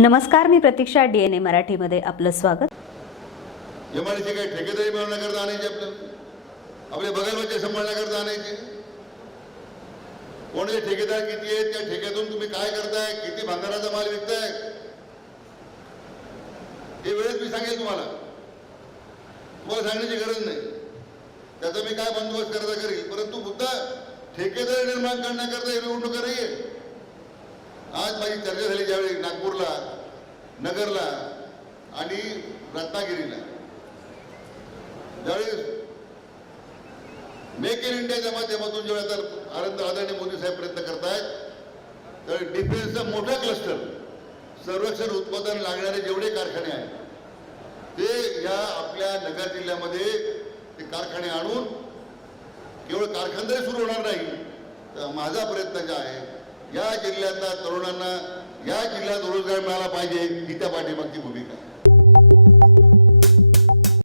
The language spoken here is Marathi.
नमस्कार मी प्रतीक्षा डी एन ए मराठीमध्ये आपलं स्वागत. एमआयडीसी काही ठेकेदारी मिळवण्याकरता आणायची आपल्याला आपले? बघायला सांभाळण्याकरता आणायचे कोणाचे ठेकेदार किती आहेत? त्या ठेक्यातून तुम्ही काय करताय? किती भांगाराचा माल विकताय? हे वेळेस मी सांगेल तुम्हाला. तुम्हाला सांगण्याची गरज नाही. त्याचा मी काय बंदोबस्त करता करेल? परंतु मुद्दा ठेकेदारी निर्माण करण्याकरता ही निवडणूक नाही आज माझी चर्चा झाली ज्यावेळी नागपूरला नगरला आणि रत्नागिरीला. ज्यावेळी मेक इन इंडियाच्या माध्यमातून जेव्हा आता आनंद आदरणीय मोदी साहेब प्रयत्न करतायत तर डिफेन्सचा मोठा क्लस्टर संरक्षण उत्पादन लागणारे जेवढे कारखाने आहेत ते या आपल्या नगर जिल्ह्यामध्ये ते कारखाने आणून केवळ कारखानदारी सुरू होणार नाही तर माझा प्रयत्न काय आहे या जिल्ह्यातल्या तरुणांना या जिल्ह्यात रोजगार मिळाला पाहिजे ही त्या पाठीमागची भूमिका. आहे